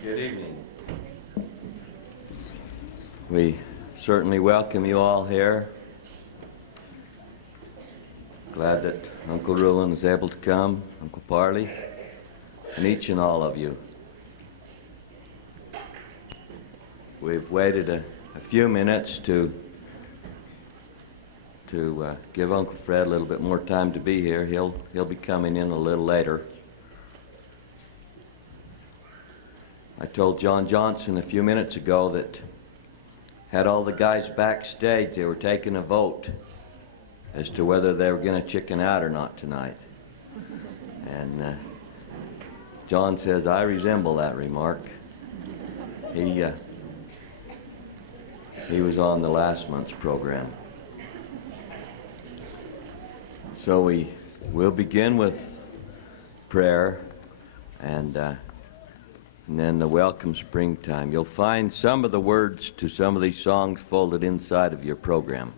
Good evening. We certainly welcome you all here. Glad that Uncle Rulon is able to come, Uncle Parley, and each and all of you. We've waited a few minutes to give Uncle Fred a little bit more time to be here. He'll be coming in a little later. I told John Johnson a few minutes ago that had all the guys backstage, they were taking a vote as to whether they were going to chicken out or not tonight. And John says, I resemble that remark. He was on the last month's program. So we will begin with prayer and then the welcome springtime. You'll find some of the words to some of these songs folded inside of your program.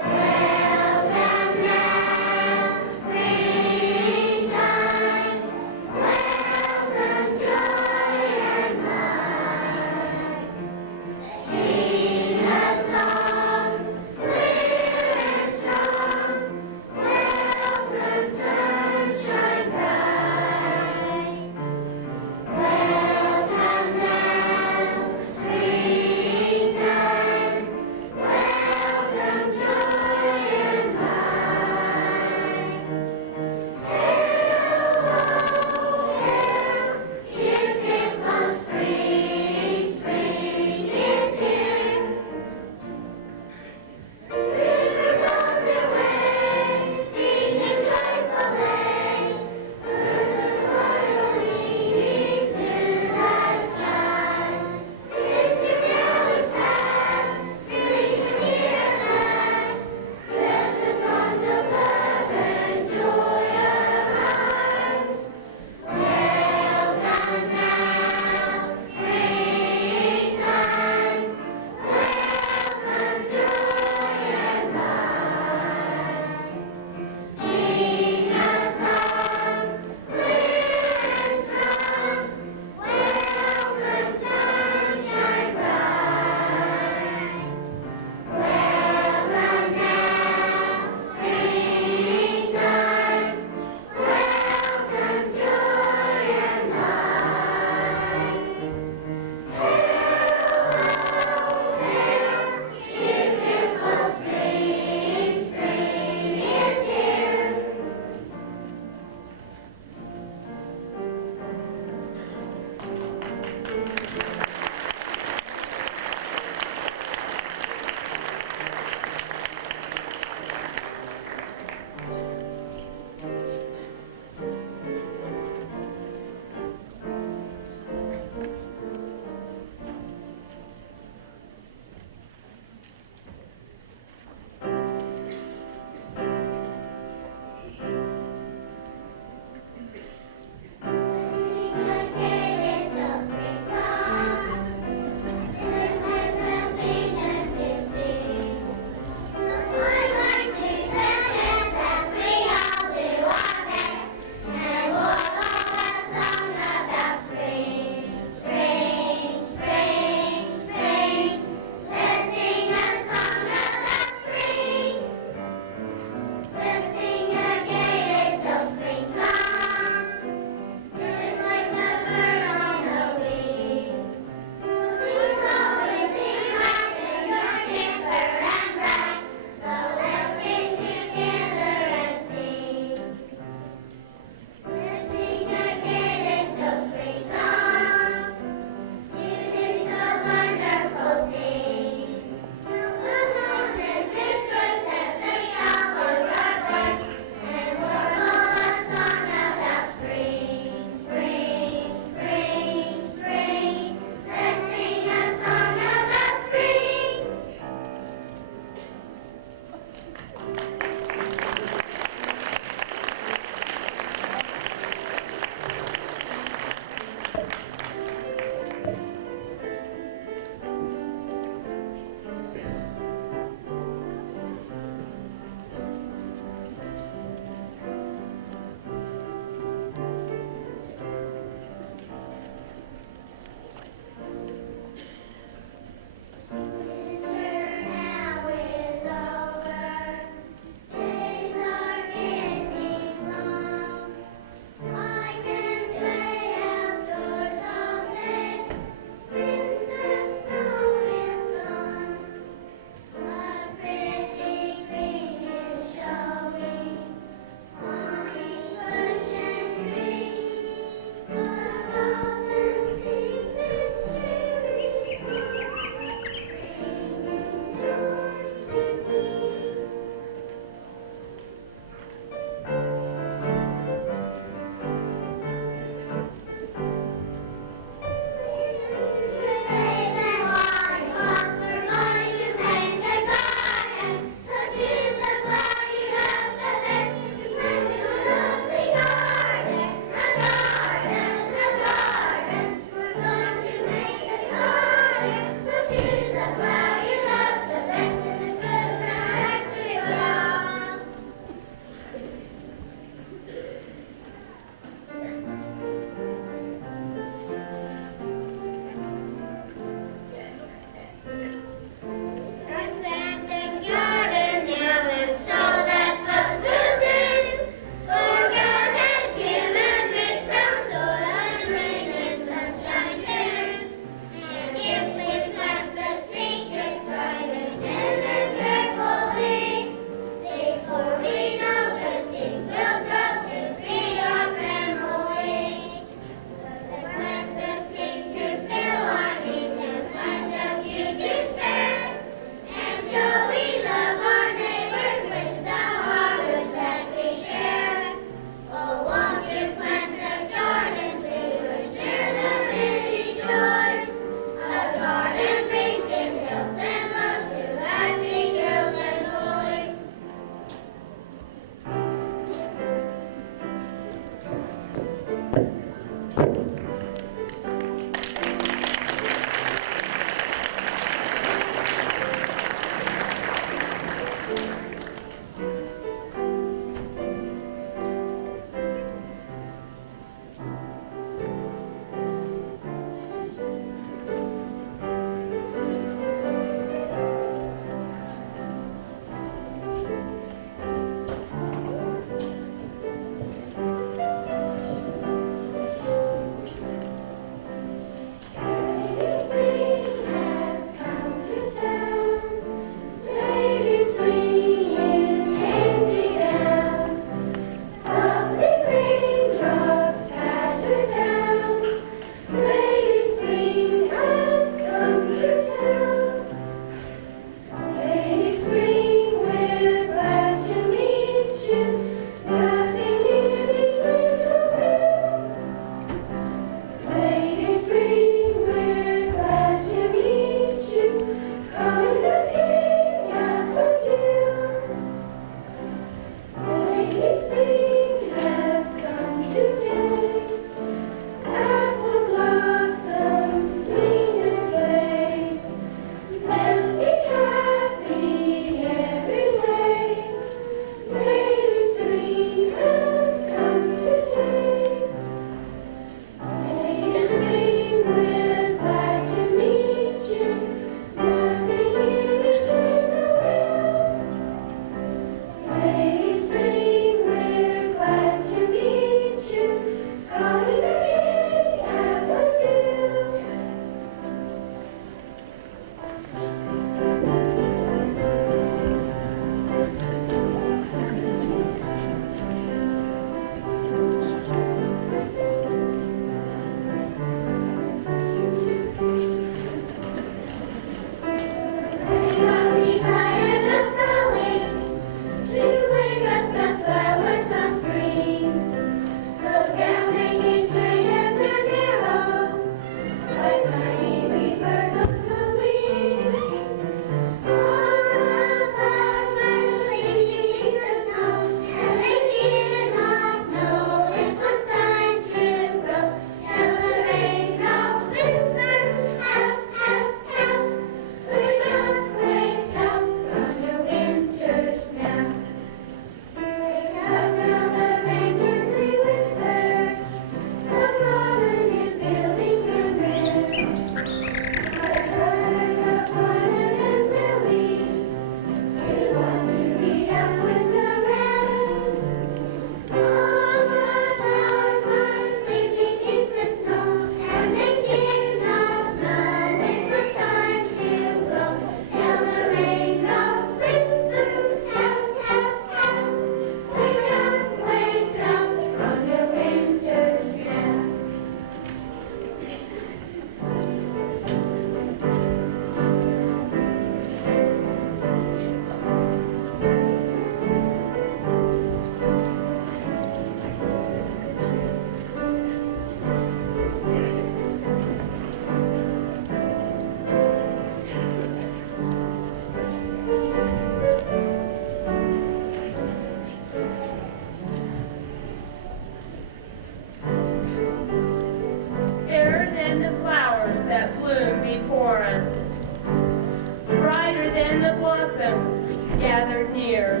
gathered near.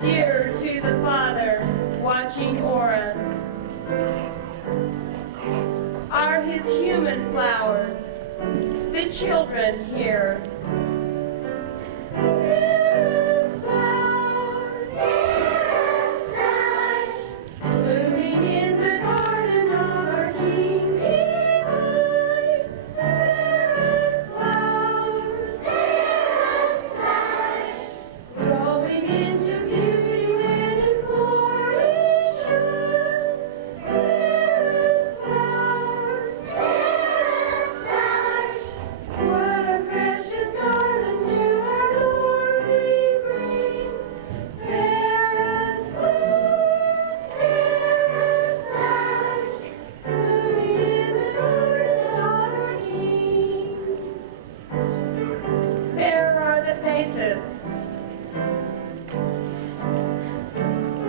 Dearer to the Father, watching o'er us, are his human flowers, the children here.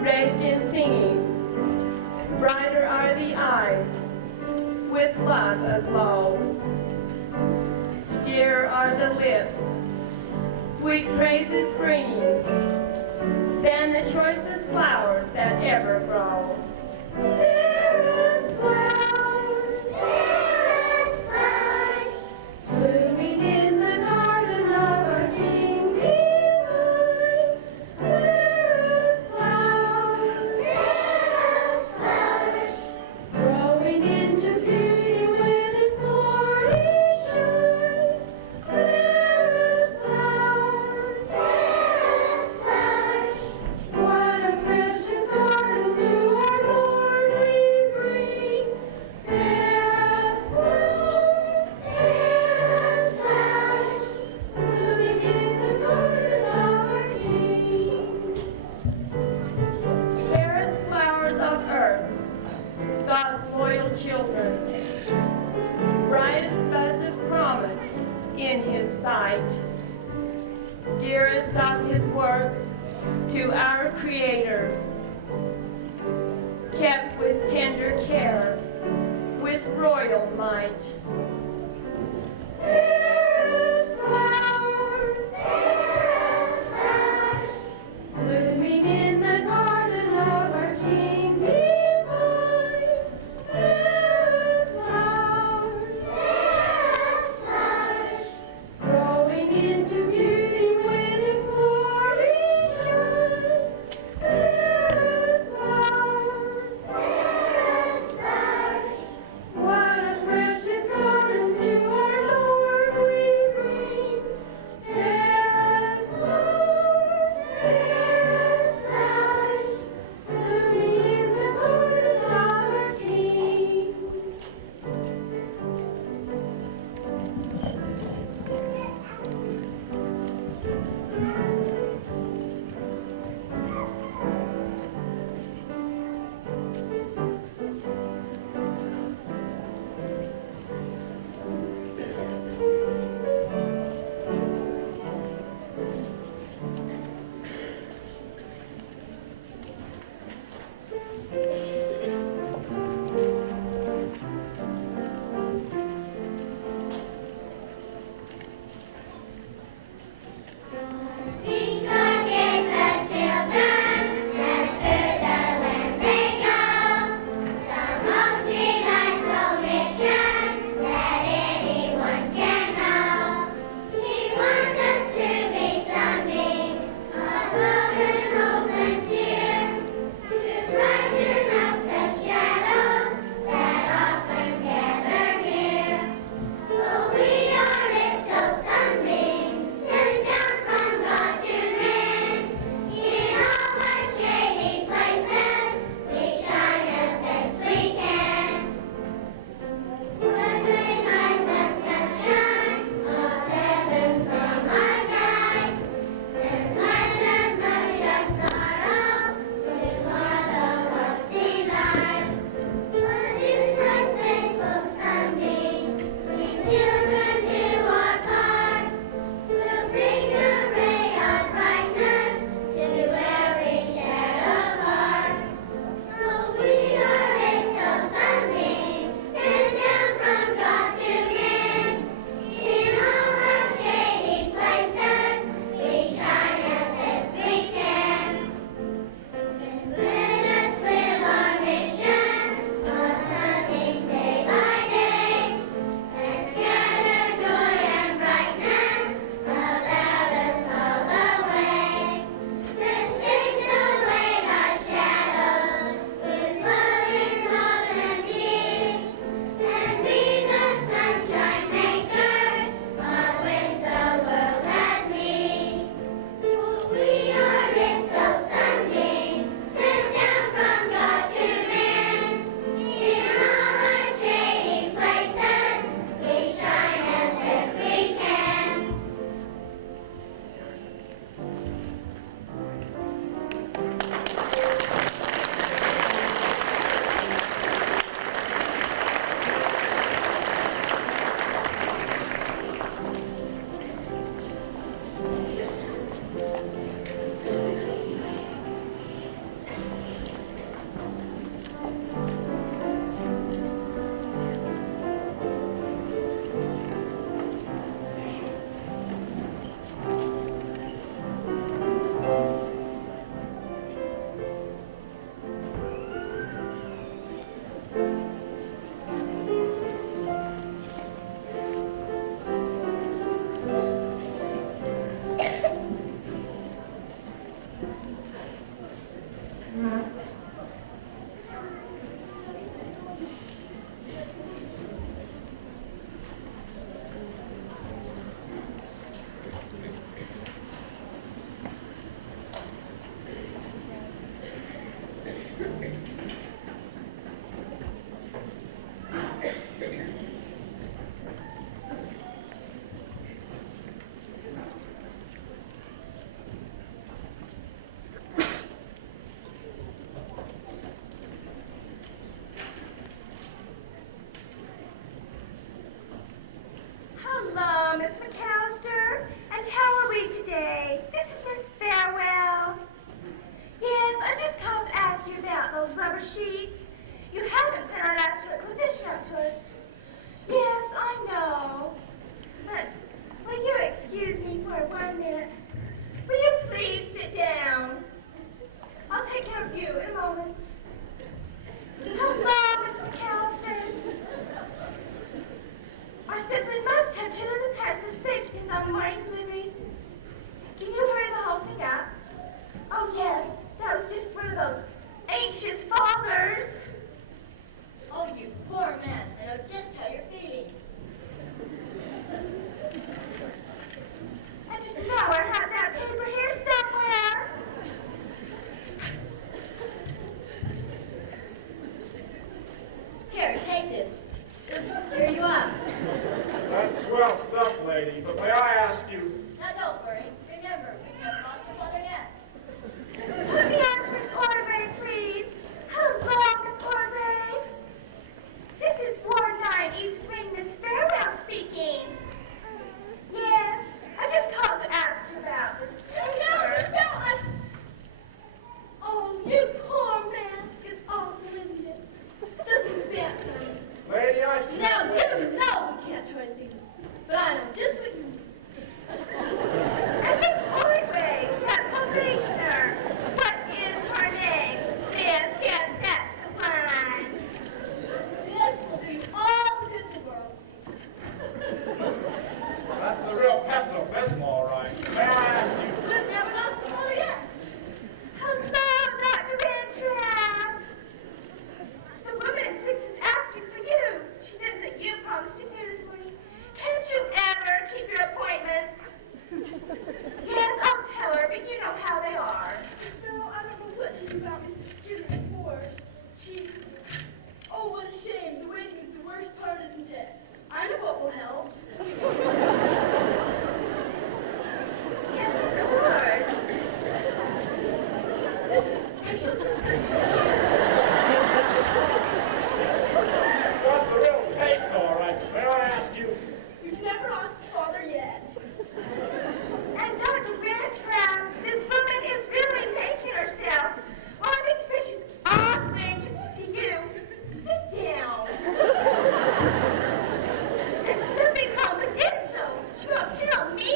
Raised in singing, brighter are the eyes, with love aglow. Dear are the lips, sweet praises bringing, than the choicest flowers that ever grow. Fairest flowers, blooming in the garden of our King divine. Fairest flowers, growing into beauty when His glory shine. Fairest flowers, what a precious garden to our Lord we bring. Fairest flowers, blooming in the garden of our King. Fairest flowers of earth, God's loyal children, brightest buds of promise in His sight, dearest of His works to our Creator, kept with tender care, with royal might. Fairest flowers, blooming in the garden of our King divine. Fairest flowers, growing into beauty when His glory shine. Fairest flowers, what a precious garden to our Lord we day. This is Miss Farewell. Yes, I just called to ask you about those rubber sheets. You haven't sent our last requisition up to us. Yes, I know. But will you excuse me for 1 minute? Will you please sit down? I'll take care of you in a moment. Hello, Miss McAllister. I simply must have 2 dozen pairs of safeties on the morning delivery. Can you hurry the whole thing up? Oh, yes, that was just one of those anxious fathers. Oh, you poor man. I know just how you're feeling. I just know I have that paper here somewhere. Here, take this. Here you are. That's swell stuff, lady, but may I ask you... Now don't worry. Remember, we've never lost a mother yet. Put me on to Miss Ordway, please. Hello, Miss Ordway. This is Ward 9, East Wing, Miss Farewell speaking. Yes, I just called to ask you about this paper. No, oh, you poor man. It's awful, isn't it? This is bad for me. Lady, I can't... Now, you know we can't do anything. But I know just what you And Miss Ordway, that probationer. What is her name? Smith, yes, that's the one. This will do all the good in the world. That's the real Pepto-Bismol, all right. May I ask you... We've never lost a mother yet. Hello, Dr. Rentrap. The woman in 6 is asking for you. She says that you promised to see her this morning. Can't you ever keep your appointment? Yes, I'll tell her, but you know how they are. Miss Farrell, I don't know what to do about Mrs. Skinner before. She... Oh, what a shame. The waiting is the worst part, isn't it? I know what will help. Yes, of course. This is special prescription. Got the real taste, all right. May I ask you... We've never lost a father yet. And Dr. Rentrap, this woman is really making herself. Well, I mean, to say she's awfully anxious to see you. Sit down. It's something confidential. She won't tell me.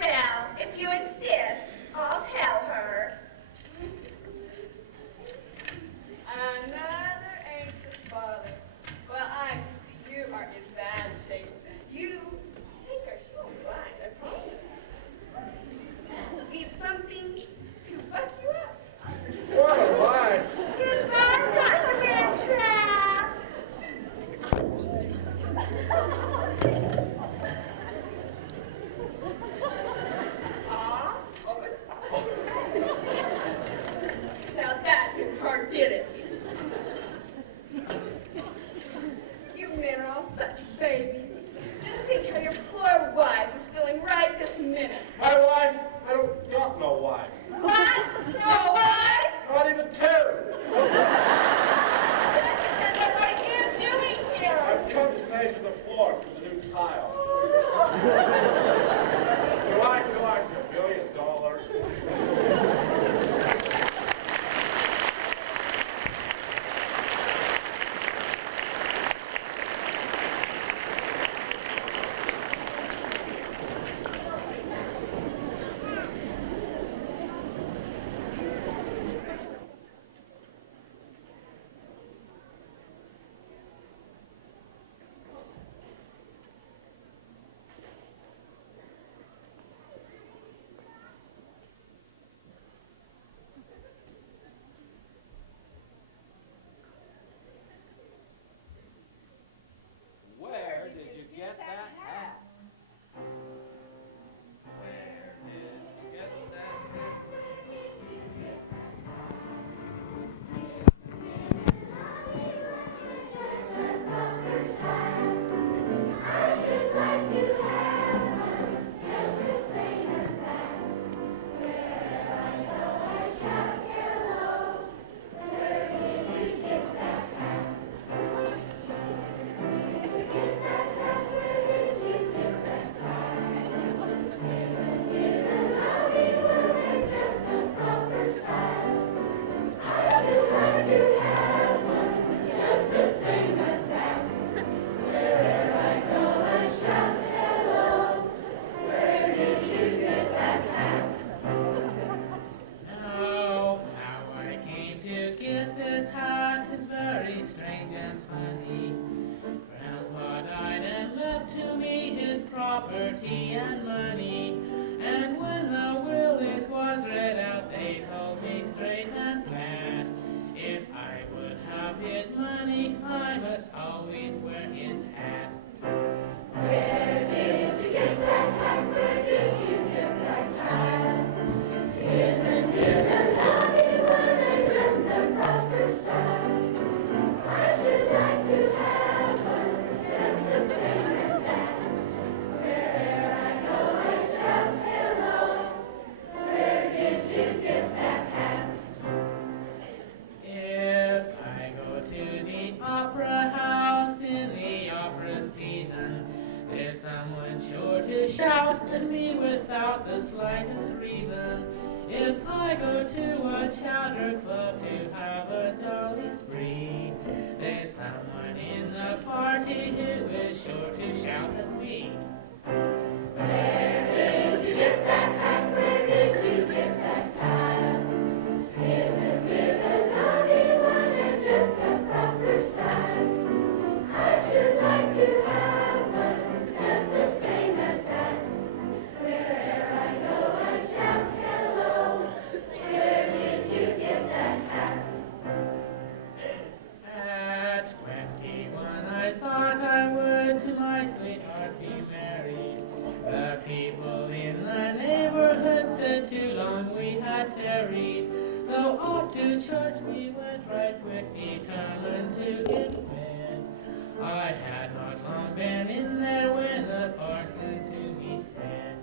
Well, if you insist, I'll tell her. Another anxious father. Well, I see you are in bad shape. You take her, she won't mind, I promise. Need something to buck you up. What a lie. Goodbye, Dr. Rentrap. Ah, open. Now that didn't hard, did it? You men are all such babies. Just think how your poor wife is feeling right this minute. My wife? I don't got no wife. What? No wife? Not even 2. What are you doing here? I've come to measure the floor for the new tile. Do I feel like $1 billion? slightest reason. If I go to a chowder club to have a jolly spree, there's someone in the party who is sure to shout at me. At 21 I thought I would to my sweetheart be married. The people in the neighborhood said too long we had tarried. So off to church we went right quick, determined to get wed. I had not long been in there when the parson to me said,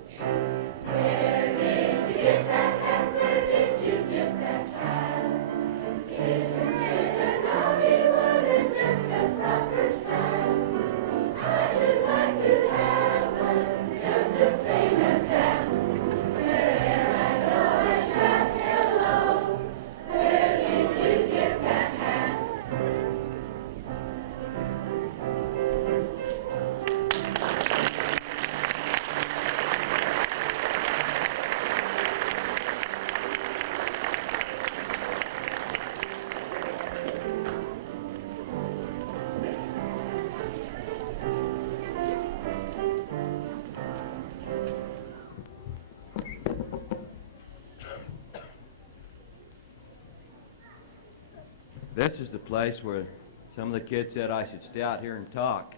"Where did you get that hat? Where did you get that child? Isn't it a naughty one and just a proper style? I should like to have one just the same as that. Wherever I go I shout hello. Where did you get that hat?" This is the place where some of the kids said I should stay out here and talk.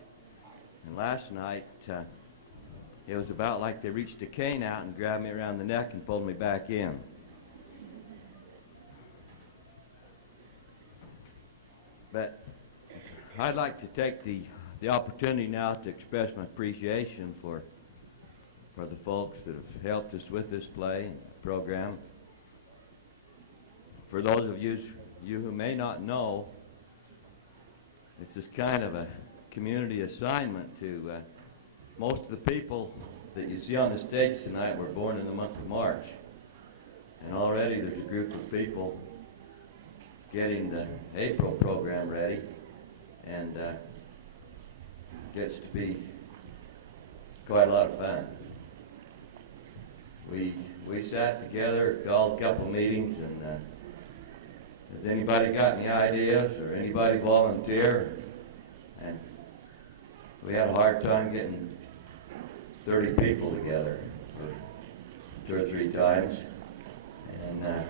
And last night, it was about like they reached a cane out and grabbed me around the neck and pulled me back in. But I'd like to take the opportunity now to express my appreciation for the folks that have helped us with this play and program. For those of you who may not know, this is kind of a community assignment to most of the people that you see on the stage tonight were born in the month of March. And already there's a group of people getting the April program ready, and gets to be quite a lot of fun. We sat together, called a couple meetings, and has anybody got any ideas or anybody volunteer? And we had a hard time getting 30 people together for 2 or 3 times. And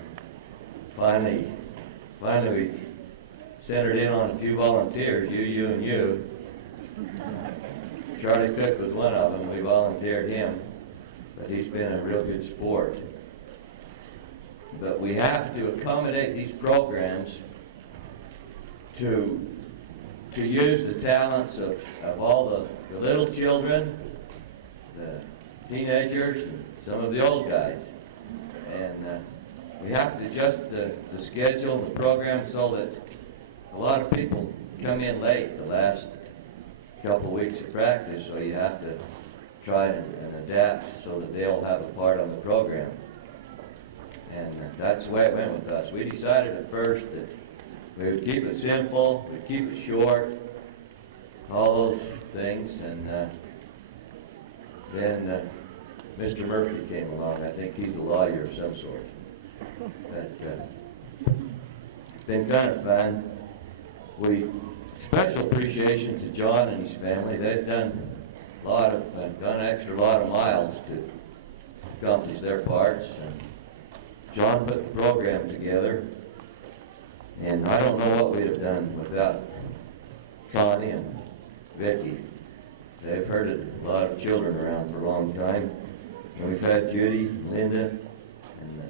finally we centered in on a few volunteers, you, and you. Charlie Cook was one of them. We volunteered him, but he's been a real good sport. But we have to accommodate these programs to use the talents of all the little children, the teenagers, and some of the old guys. And we have to adjust the schedule and the program so that a lot of people come in late the last couple of weeks of practice, so you have to try and adapt so that they'll have a part on the program. And that's the way it went with us. We decided at first that we would keep it simple, we'd keep it short, all those things, and then Mr. Murphy came along. I think he's a lawyer of some sort. But it's been kind of fun. Special appreciation to John and his family. They've done an extra lot of miles to accomplish their parts. And John put the program together, and I don't know what we'd have done without Connie and Vicki. They've herded a lot of children around for a long time. And we've had Judy, Linda, and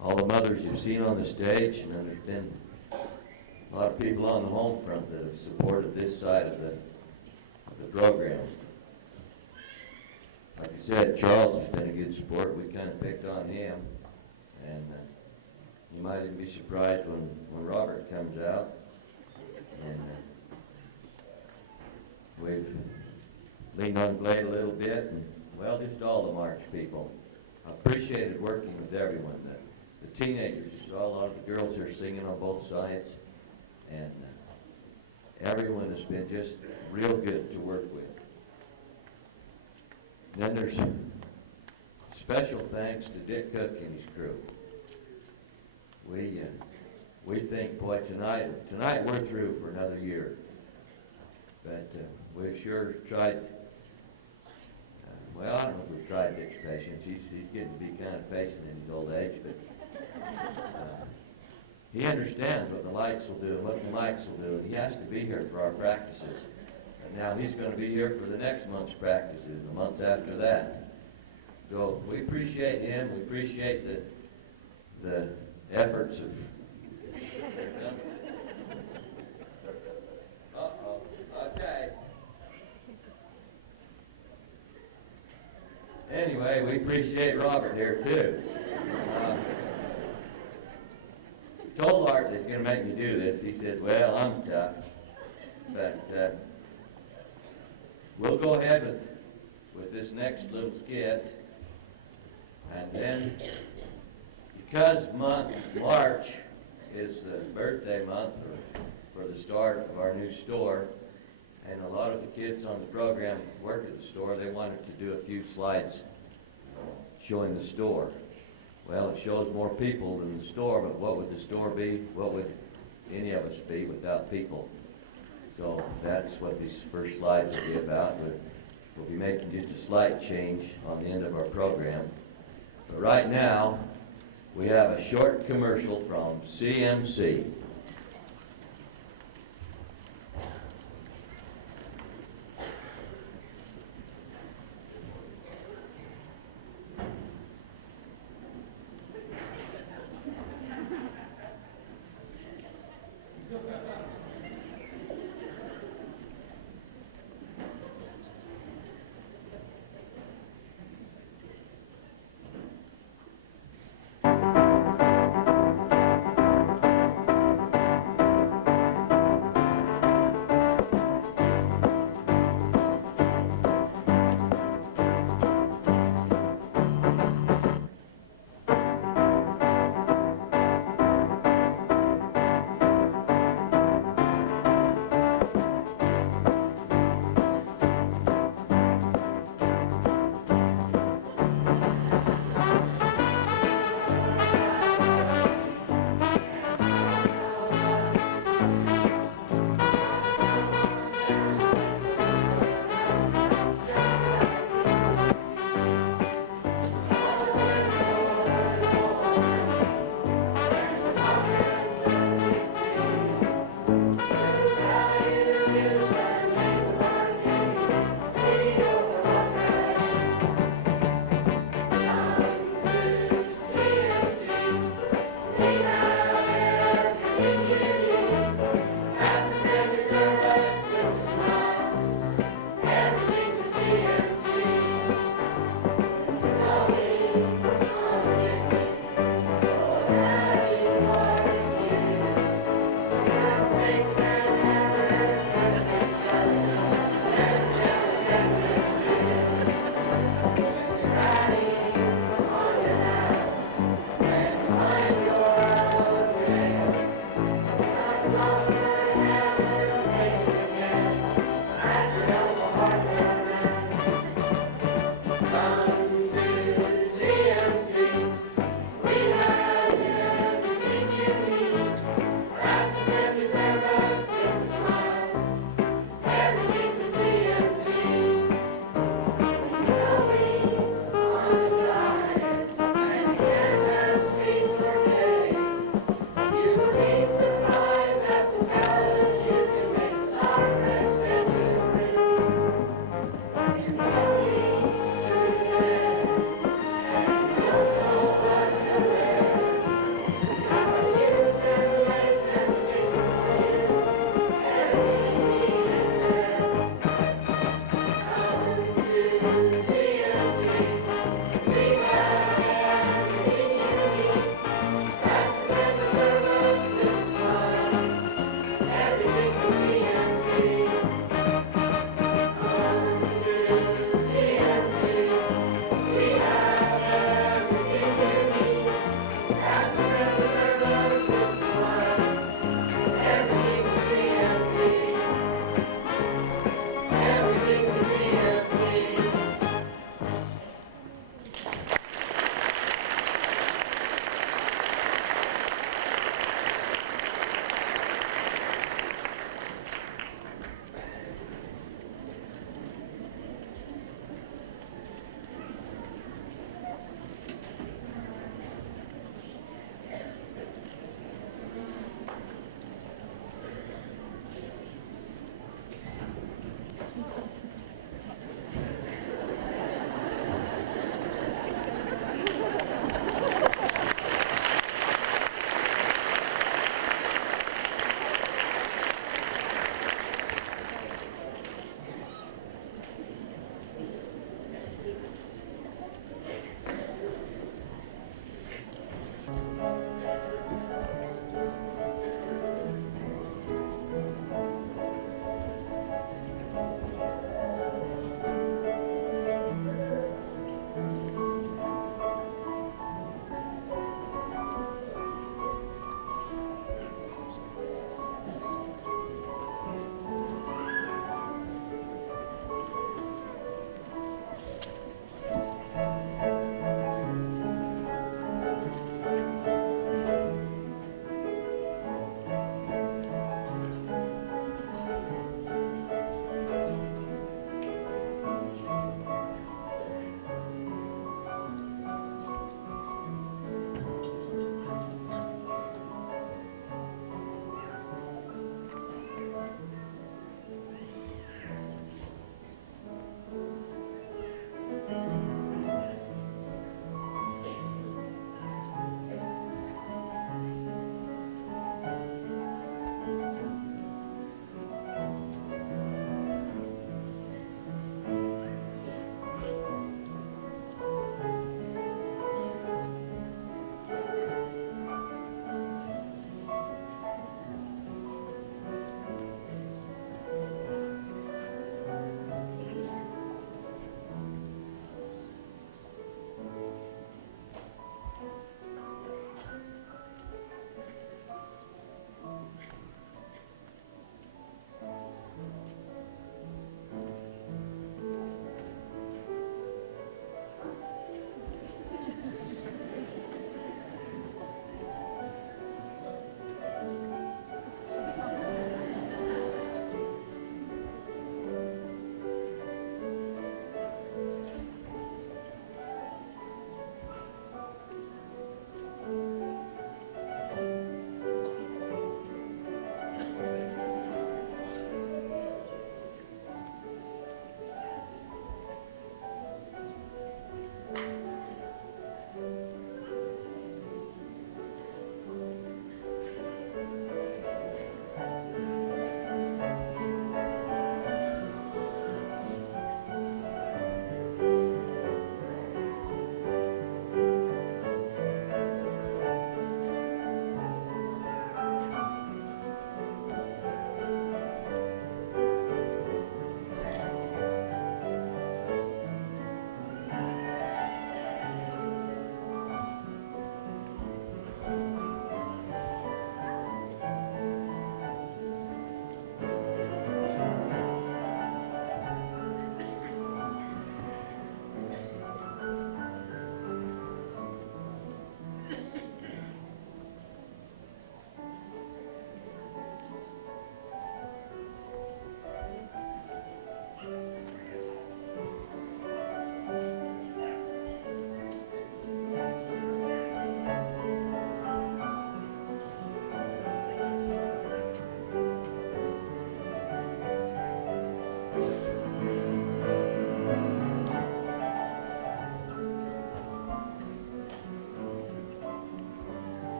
all the mothers you've seen on the stage, and then there's been a lot of people on the home front that have supported this side of the program. Like I said, Charles has been a good sport. We kind of picked on him, and you might even be surprised when Robert comes out. And we've leaned on Glade a little bit, and well, just all the March people. appreciated working with everyone. The teenagers, you saw a lot of the girls here singing on both sides, and everyone has been just real good to work with. Then there's special thanks to Dick Cook and his crew. We think, boy, tonight we're through for another year. But we've sure tried, well, I don't know if we've tried Dick's patience. He's getting to be kind of patient in his old age, but he understands what the lights will do and what the mics will do, and he has to be here for our practices. And now he's going to be here for the next month's practices, the month after that. So we appreciate him. We appreciate the efforts of... Uh-oh. Okay. Anyway, we appreciate Robert here, too. Told Art that he's going to make me do this. He says, well, I'm tough. But we'll go ahead with this next little skit. And then, because March is the birthday month for the start of our new store, and a lot of the kids on the program work at the store, they wanted to do a few slides showing the store. Well, it shows more people than the store, but what would the store be? What would any of us be without people? So that's what these first slides will be about. We'll be making just a slight change on the end of our program. But right now, we have a short commercial from CMC.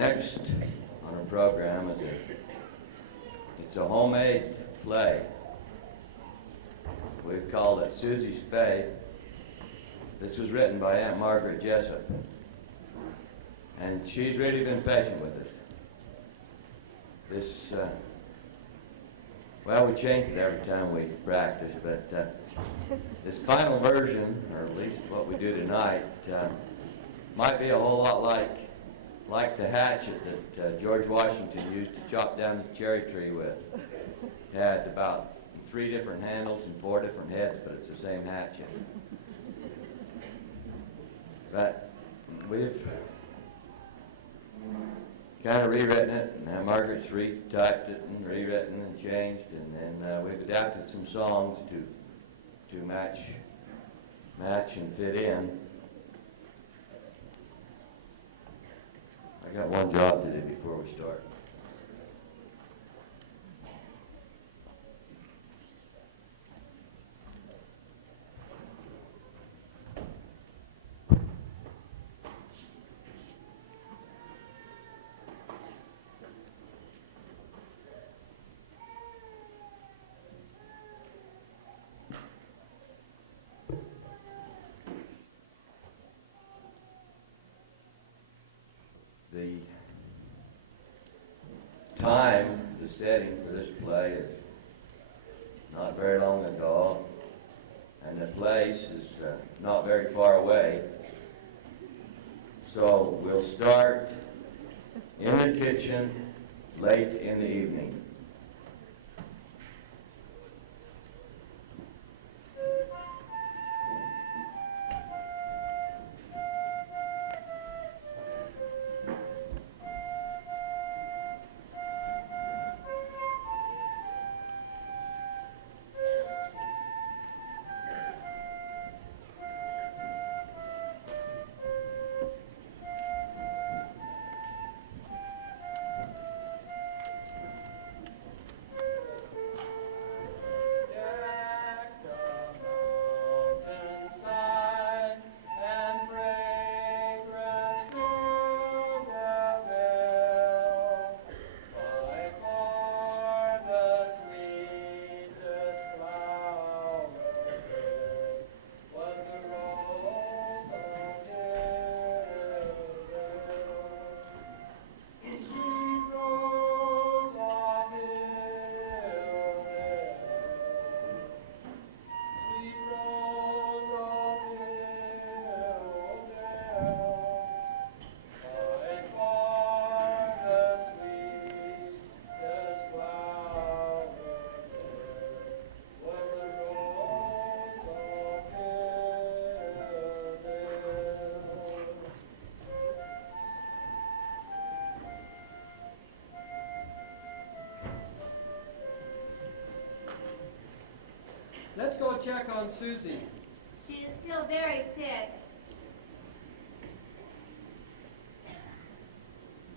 Next on our program is it's a homemade play. We've called it Susie's Faith. This was written by Aunt Margaret Jessup, and she's really been patient with us. This, well, we change it every time we practice, but this final version, or at least what we do tonight, might be a whole lot like the hatchet that George Washington used to chop down the cherry tree with. It had about 3 different handles and 4 different heads, but it's the same hatchet. But we've kind of rewritten it. Now Margaret's retyped it and rewritten and changed, and then we've adapted some songs to match and fit in. I got one job to do before we start. The setting for this play is not very long ago, and the place is not very far away. So we'll start in the kitchen late in the evening. Let's go check on Susie. She is still very sick.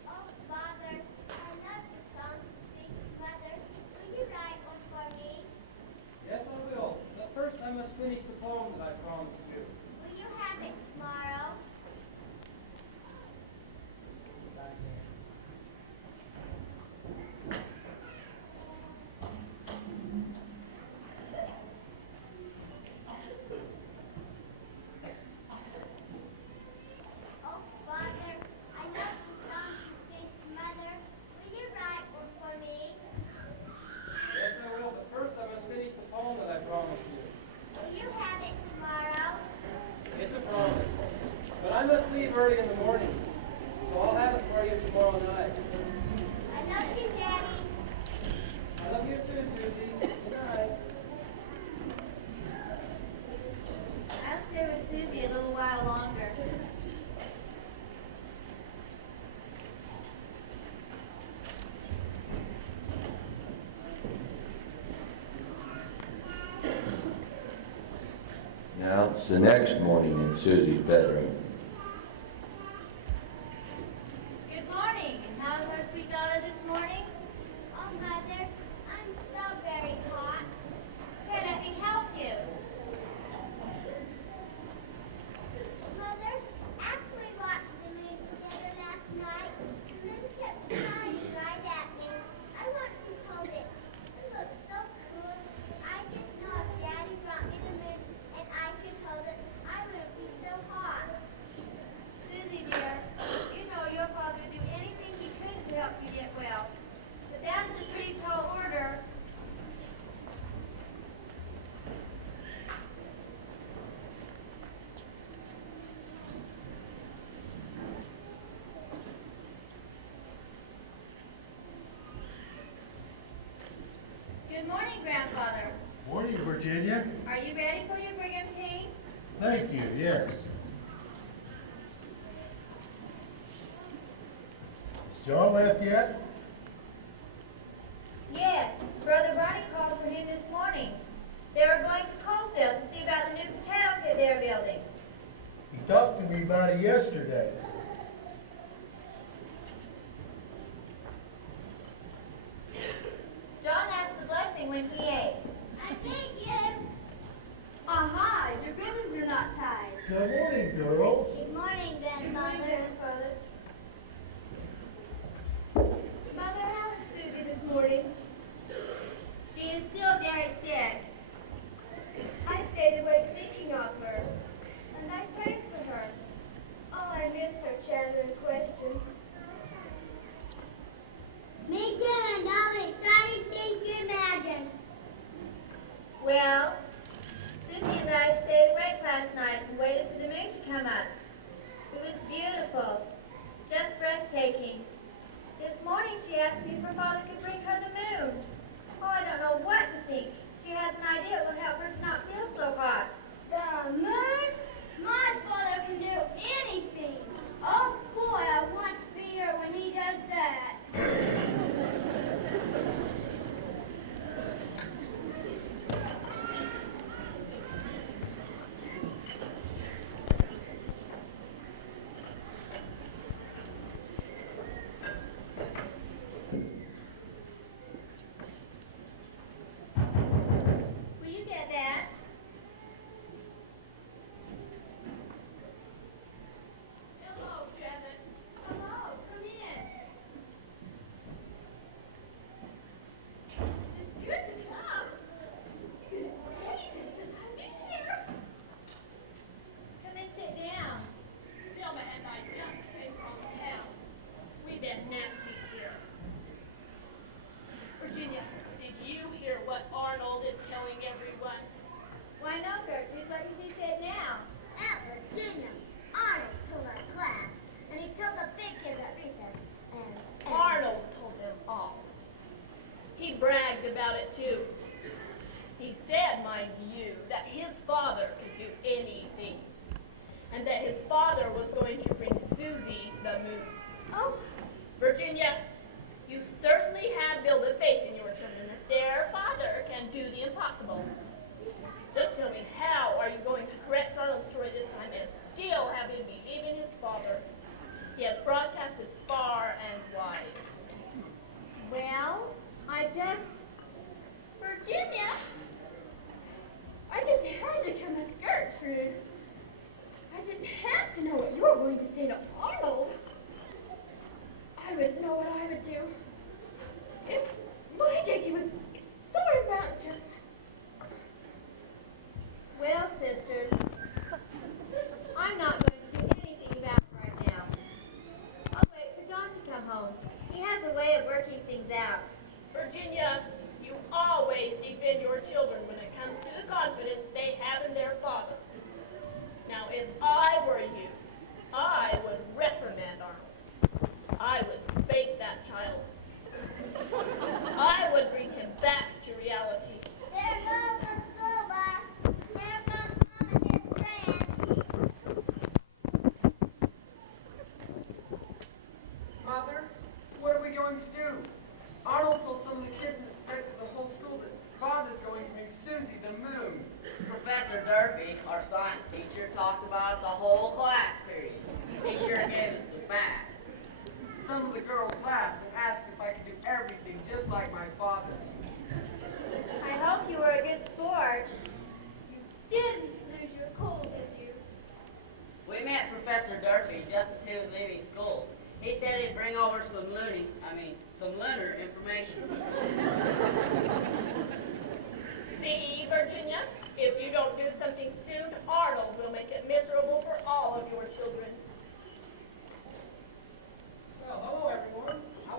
Oh, Father, I love the song to sing. Mother, will you write one for me? Yes, I will. But first I must finish the poem that I promised you. Will you have it tomorrow? Oh, Father, I love the song to sing. Mother, will you write one for me? Yes, I will. But first I must finish the poem that I promised you. Will you have it tomorrow? It's a promise. But I must leave early in the morning. So I'll have it for you tomorrow night. I love you, Daddy. I love you too, Susie. Good night. I'll stay with Susie a little while longer. Now it's the next morning in Susie's bedroom. Good morning. And how's our sweet daughter this morning? Oh, Mother, I'm so very hot. Here, let me help you. Mother, after we watched the moon together last night, and then Virginia. Are you ready for your Brigham tea? Thank you, yes. Has John left yet? Yes, Brother Ronnie called for him this morning. They were going to Coalfield to see about the new potato pit they're building. He talked to me about it yesterday. John asked the blessing when he ate. I thank you. Aha, your ribbons are not tied. Good morning, girls. Good morning, grandfather. Mother, how is Susie this morning? She is still very sick. I stayed awake thinking of her, and I prayed for her. Oh, I miss her chatter and questions. Me too, and all the exciting things you imagined. Well, Susie and I stayed awake last night and waited for the moon to come up. It was beautiful, just breathtaking. This morning she asked me if her father could bring her the moon. Oh, I don't know what to think. She has an idea it will help her to not feel so hot. The moon? My father can do anything. Oh boy, I want to be here when he does that. Will you get that? Hello, Janet. Hello, come in. It's good to come. Ages since I've been here. Come and sit down. Selma and I just came from town. We met Nancy here. Virginia, did you hear what Arnold is telling everyone? Why no, Gertrude? What does he say now? At Virginia, Arnold told our class, and he told the big kids at recess. And Arnold told them all. He bragged about it too. He said, mind you, that his father could do anything. And that his father was going to bring Susie the moon. Oh, Virginia, you certainly have built a faith in your children that their father can do the impossible. Just tell me, how are you going to correct Arnold's story this time and still have him believe in his father? He has broadcast this far and wide. well, I just... Virginia, I just had to come at Gertrude. I just had to know what you were going to say to Arnold. I would know what I would do. If my Jakey was so rambunctious. Well, sisters, I'm not going to do anything about it right now. I'll wait for John to come home. He has a way of working things out. Virginia, you always defend your children when it comes to the confidence they have in their father. Now, if I were you, I would reprimand Arnold. I would spank that child. I would bring him back to reality. there goes the school bus. Here comes Mom and his friends. Mother, what are we going to do? Arnold told some of the kids and expected the whole school that Father's going to bring Susie the moon. Professor Durfee, our science teacher, talked about it the whole class period. He sure gave us the facts. Some of the girls laughed and asked if I could do everything just like my father. I hope you were a good sport. You didn't lose your cool, did you? We met Professor Durfee just as he was leaving school. He said he'd bring over some lunar information. See, Virginia, if you don't do something soon, Arnold will make it miserable for all of your children. Well, hello everyone. How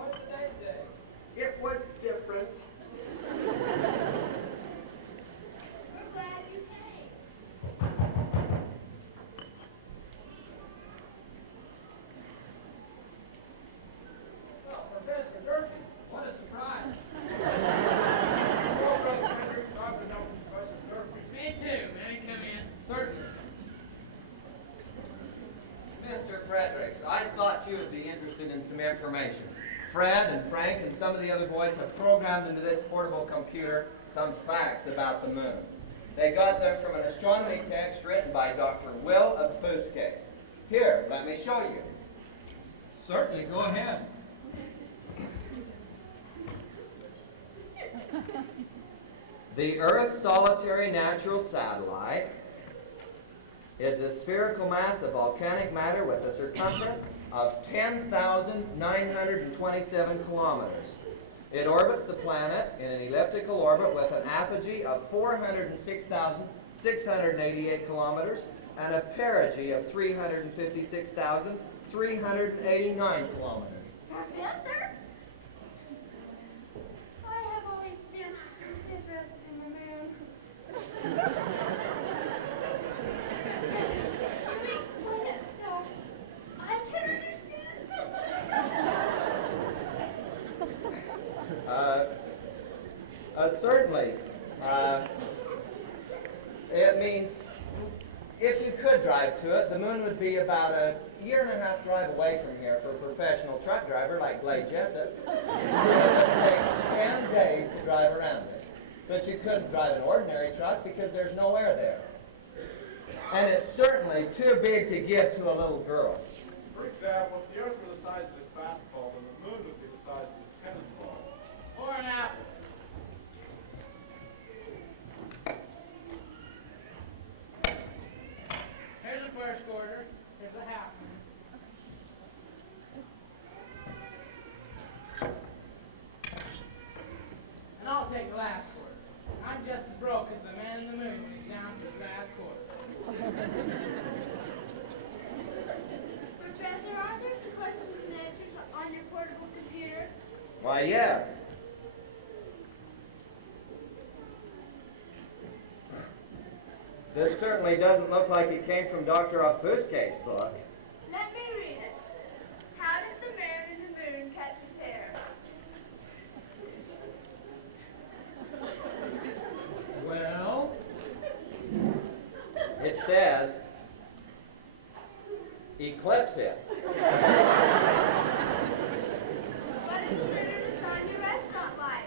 information. Fred and Frank and some of the other boys have programmed into this portable computer some facts about the moon. They got them from an astronomy text written by Dr. Will of Bousquet. Here, let me show you. Certainly, go ahead. The Earth's solitary natural satellite is a spherical mass of volcanic matter with a circumference of 10,927 kilometers. It orbits the planet in an elliptical orbit with an apogee of 406,688 kilometers and a perigee of 356,389 kilometers. Professor? I have always been interested in the moon. Can you explain it so I can understand? Certainly. It means if you could drive to it, the moon would be about a year-and-a-half drive away from here for a professional truck driver like Blake Jessup. It would take 10 days to drive around it. But you couldn't drive an ordinary truck because there's no air there. And it's certainly too big to give to a little girl. For example, if the Earth were the size of this basketball, then the moon would be the size of this tennis ball. Or an apple. Here's the first quarter. Here's a half. And I'll take the last quarter. I'm just as broke as the man in the moon when he's down to his last quarter. Professor, aren't there some questions and answers on your portable computer? Why, yes. This certainly doesn't look like it came from Dr. Bousquet's book. Let me read it. How did the man in the moon catch his hair? Well, It says, eclipse it. What is considered a Sonia restaurant like?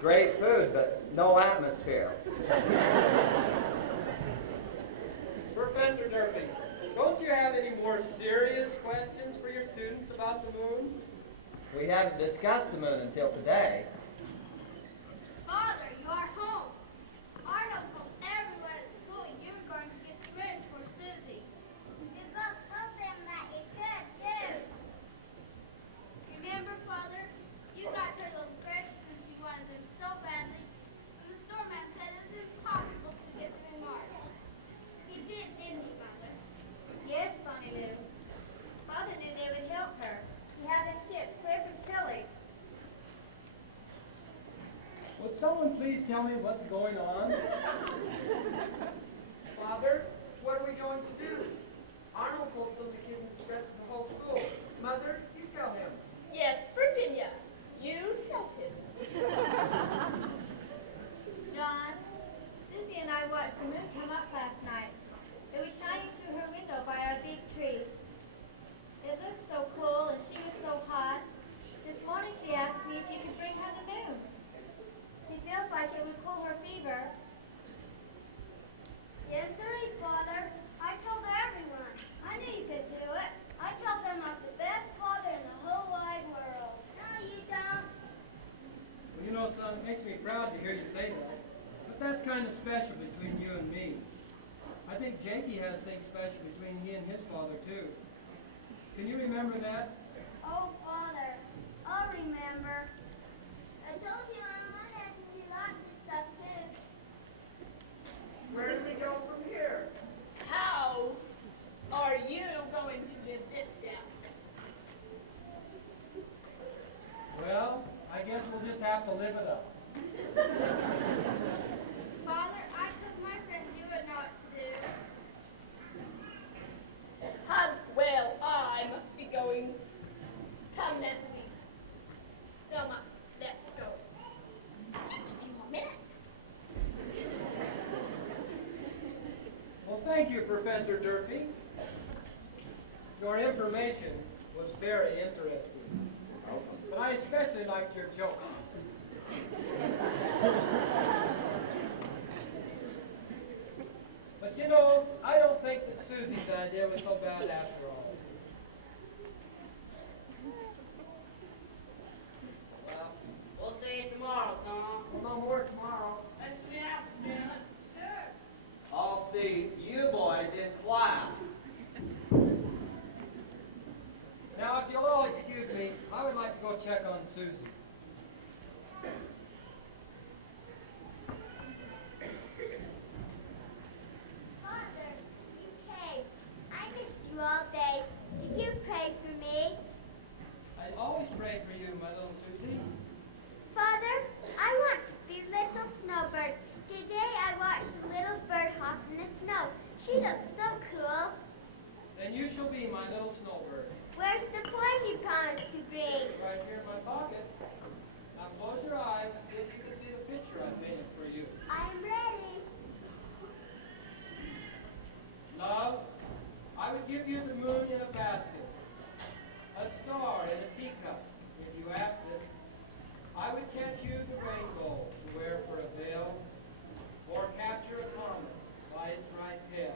Great food, but no atmosphere. Professor Durfee, don't you have any more serious questions for your students about the moon? We haven't discussed the moon until today. Father, you are home. Arnold told everyone at school you were going to get the moon for Susie. You both told them that you could, too. Remember, Father, you got her those grapes since you wanted them so badly, and the store man said it was impossible to get them in March. He did, didn't he, Father? Yes, Bonnie Lou. Father knew they would help her. He had them shipped clear from Chile. would someone please tell me what's going on? Father, what are we going to do? Arnold told some of the kids in the rest of the whole school. Mother, you tell him. Yes, Virginia. You help him. John, Susie and I watched the moon come up last night. It was shining through her window by our big tree. It looked so cool and she was so hot. This morning she asked me if you could bring her the moon. She feels like it would cool her fever. Yes, sirree, Father. I told everyone. I knew you could do it. I told them I'm the best father in the whole wide world. No, you don't. Well, you know, son, it makes me proud to hear you say that. But that's kind of special between you and me. I think Jakey has things special between he and his father, too. Can you remember that? Oh, Father, I'll remember. I told you Mama had to do lots of stuff, too. Where do we go from here? How are you going to live this down? Well, I guess we'll just have to live it up. Father, I told my friends you would know what to do. Well, I must be going Professor Durfee. Your information was very interesting. But I especially liked your joke. But you know, I don't think that Susie's idea was so bad after all. Well, we'll see you tomorrow, Tom. Well, no more tomorrow. Thanks for the afternoon. Sure. I'll see you boys in class. Now, if you'll all excuse me, I would like to go check on Susie. Father, you came. I missed you all day. Did you pray for me? I always pray for you, my little Susie. Father, I want to be Little Snowbird. Today I watched a little bird hop in the snow. She looks so cool. Then you shall be my little snowbird. Where's the poem you promised to bring? Right here in my pocket. Now close your eyes, see if you can see the picture I painted for you. I'm ready. Love, I would give you the moon in a basket, a star in a teacup, if you asked it. I would catch you the rainbow to wear for a veil, or capture a comet by its right tail.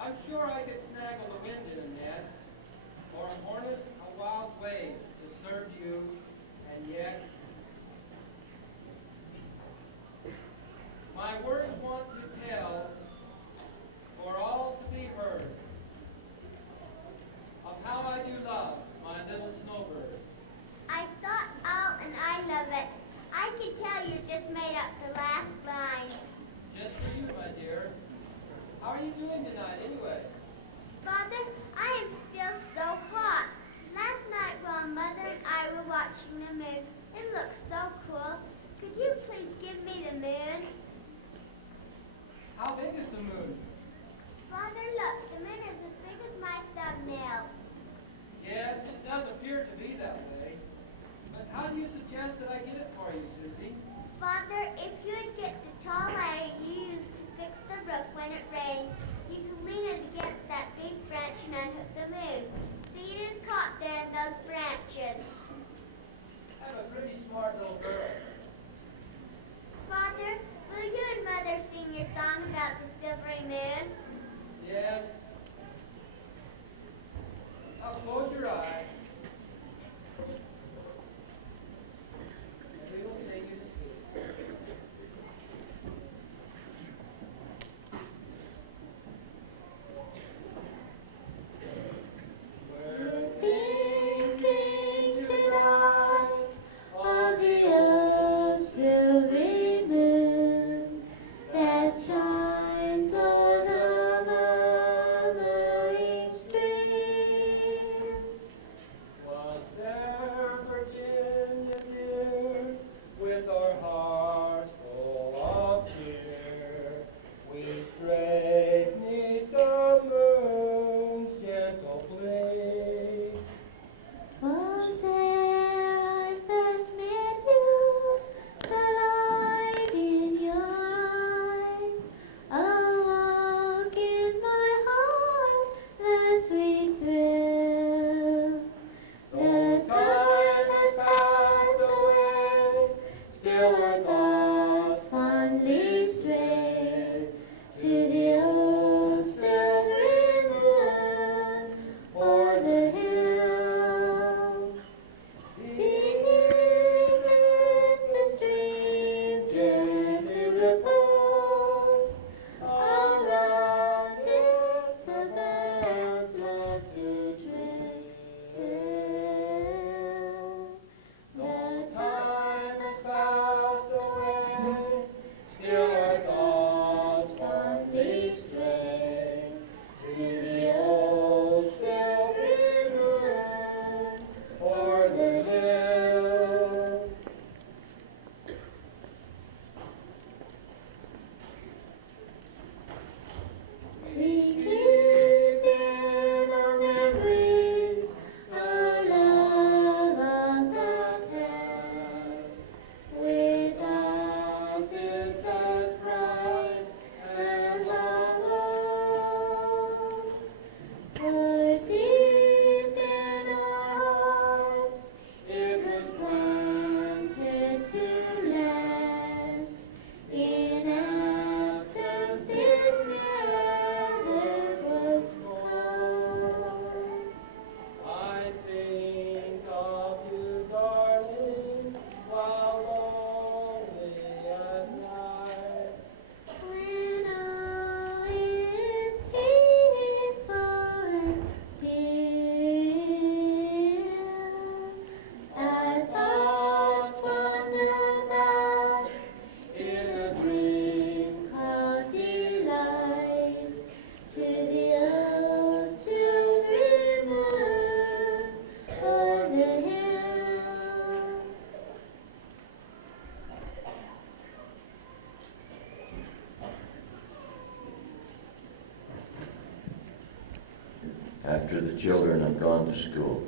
I'm sure I could snaggle the wind in a net, or harness a wild wave to serve you, and yet my words want to tell for all to be heard after the children have gone to school.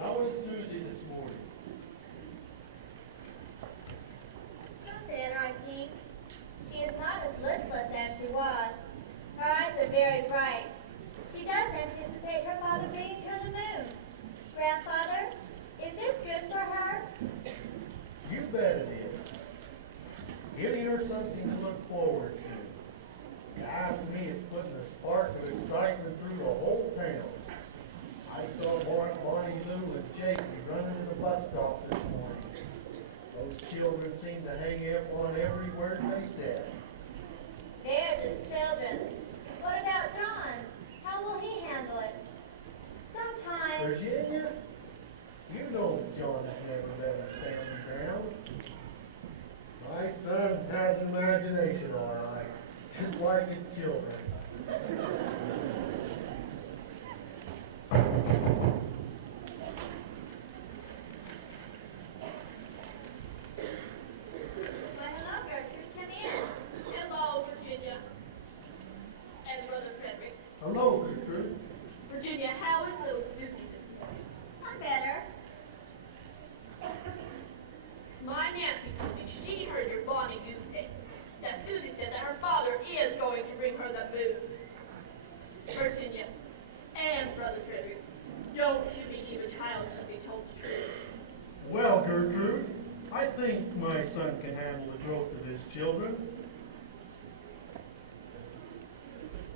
How is Susie this morning? Some better, I think. She is not as listless as she was. Her eyes are very bright. She does anticipate her father bringing her the moon. Grandfather, is this good for her? You bet it is. Giving her something to look forward to. You ask me, it's putting a spark of excitement through the whole town. I saw Bonnie Lou and Jakey running to the bus stop this morning. Those children seem to hang up on every word they said. They're just children. What about John? How will he handle it? Sometimes... Virginia, you know John has never let us stand him down. My son has imagination, all right, just like his children. Why, hello, Gertrude. Come in. Hello, Virginia. And Brother Fredericks. Hello, Gertrude. Virginia, how is little Susie this morning? Some better. My Nancy told me she heard your Bonnie Goose say that Susie said that her father is going to bring her the moon. Virginia and Brother Fredericks, don't you believe a child should be told the truth. Well, Gertrude, I think my son can handle the growth of his children.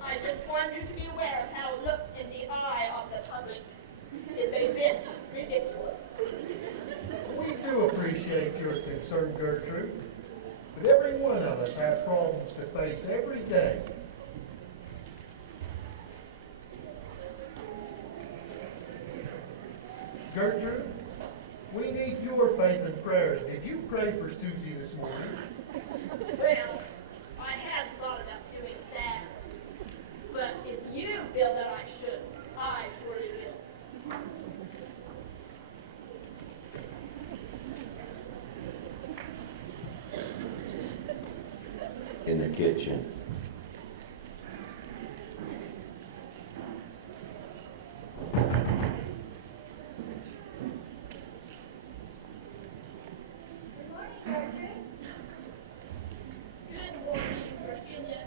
I just want you to be aware of how it looks in the eye of the public. It's a bit ridiculous. We do appreciate your concern, Gertrude, but every one of us have problems to face every day. Gertrude, we need your faith and prayers. Did you pray for Susie this morning? Well, I had thought about doing that. But if you feel that I should, I surely will. In the kitchen. Good morning, Gertrude. Good morning, Virginia.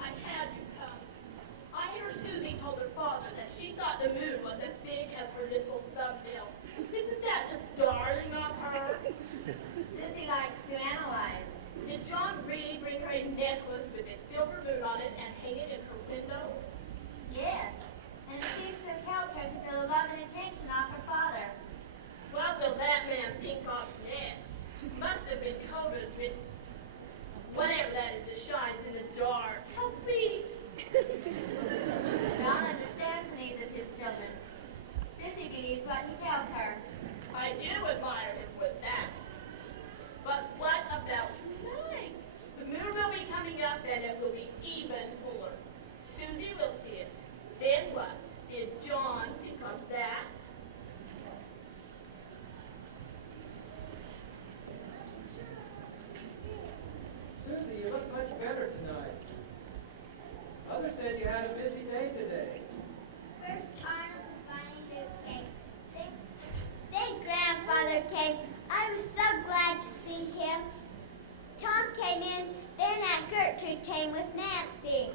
I had you come. I hear Susie told her father that she thought the moon was as big as her little thumbnail. Isn't that just darling of her? Susie likes to analyze. Did John really bring her a necklace with a silver moon on it and hang it in her window? Yes, and it seems to have helped her to feel the love and attention of her father. What will that man think of next? Must have been coated with whatever that is that shines in the dark. How sweet! John understands the needs of his children. Susie believes what he tells her. I do admire him with that. But what about tonight? The moon will be coming up and it will be even fuller. Susie will see it. Then what? Did John think of that? Susie, you look much better tonight. Mother said you had a busy day today. First, Arnold and Bonnie Lou came. Then Grandfather came. I was so glad to see him. Tom came in, then Aunt Gertrude came with Nancy.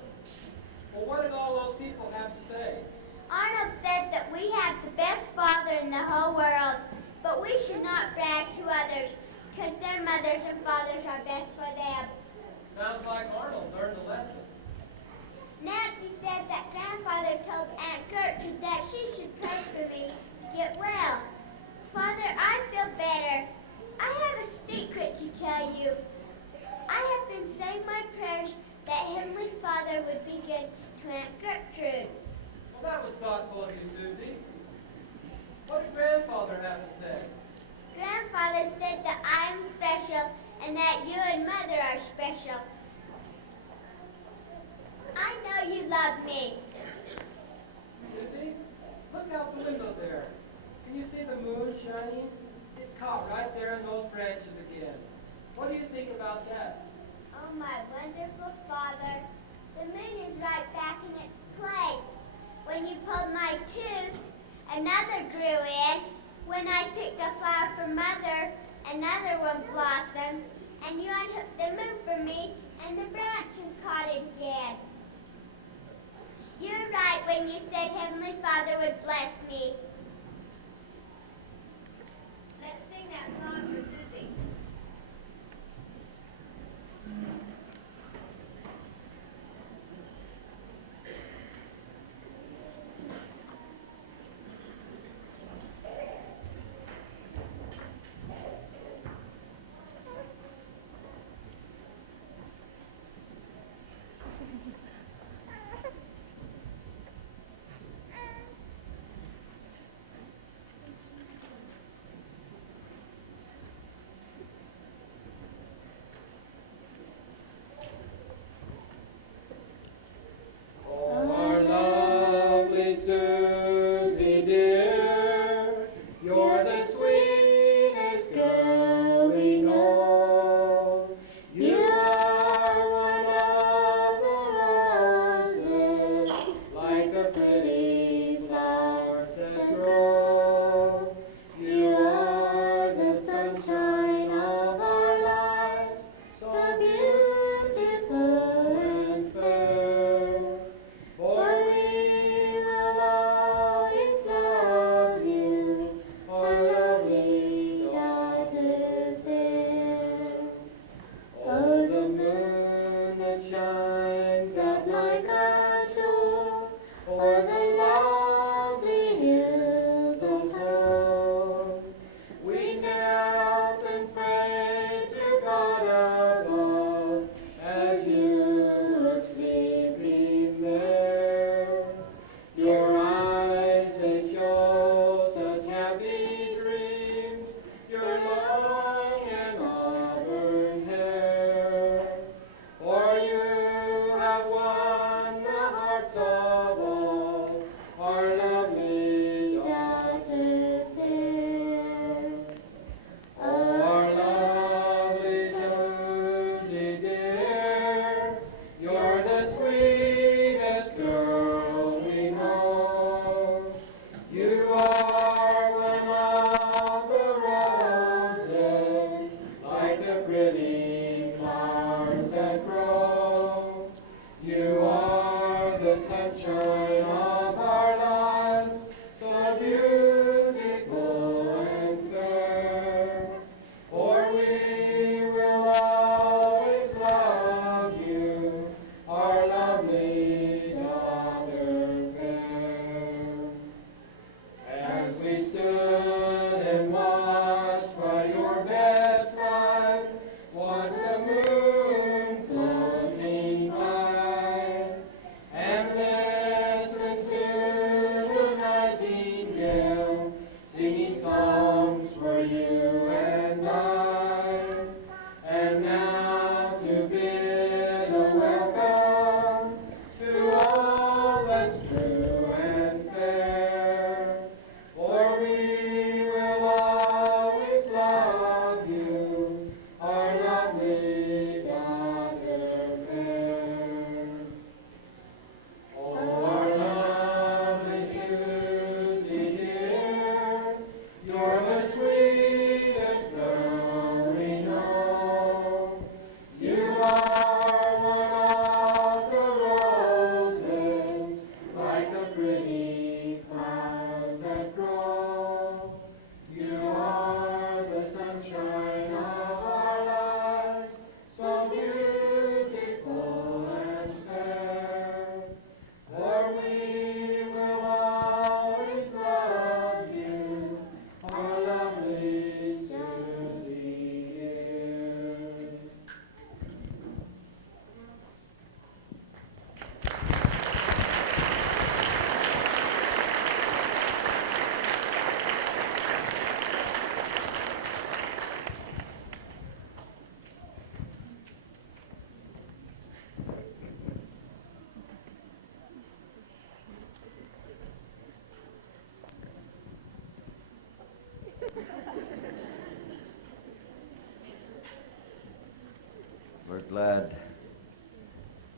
Well, what did all those people have to say? Arnold said that we have the best father in the whole world, but we should not brag to others, because their mothers and fathers are best for them. Sounds like Arnold learned a lesson. Nancy said that Grandfather told Aunt Gertrude that she should pray for me to get well. Father, I feel better. I have a secret to tell you. I have been saying my prayers that Heavenly Father would be good to Aunt Gertrude. Well, that was thoughtful of you, Susie. What did Grandfather have to say? Grandfather said that I am special and that you and Mother are special. I know you love me. Susie, look out the window there. Can you see the moon shining? It's caught right there in those branches again. What do you think about that? Oh, my wonderful Father, the another one blossomed, and you unhooked the moon for me, and the branches caught it again. You're right when you said Heavenly Father would bless me. Let's sing that song for Susie.